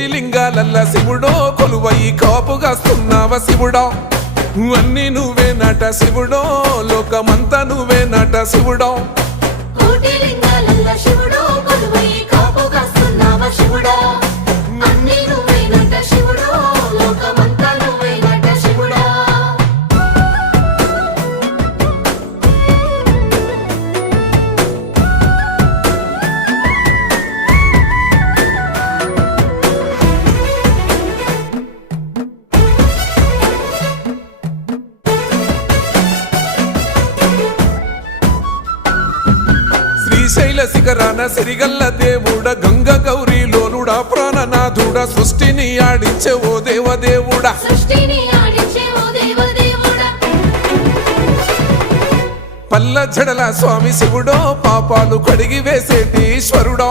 కోటి లింగాలల్ల శివుడో కొలువై కాపుగాస్తున్నావ శివుడా అన్ని నువ్వే నట శివుడో లోకమంతా నువ్వే నట శివుడో కోటి లింగాలల్ల శివుడో కొలువై కాపుగాస్తున్నావ శివుడా అన్ని నువ్వే నట శివుడో లోకమంతా నువ్వే నట శివుడా శ్రీశైల శిఖరాన సిరిగల్ల దేవుడ గంగ గౌరీ లోలుడా ప్రాణనాథుడ సృష్టిని ఆడించే ఓ దేవదేవుడా సృష్టిని ఆడించే ఓ దేవదేవుడా పల్ల జడల స్వామి శివుడో పాపాలు కడిగి వేసేటి ఈశ్వరుడో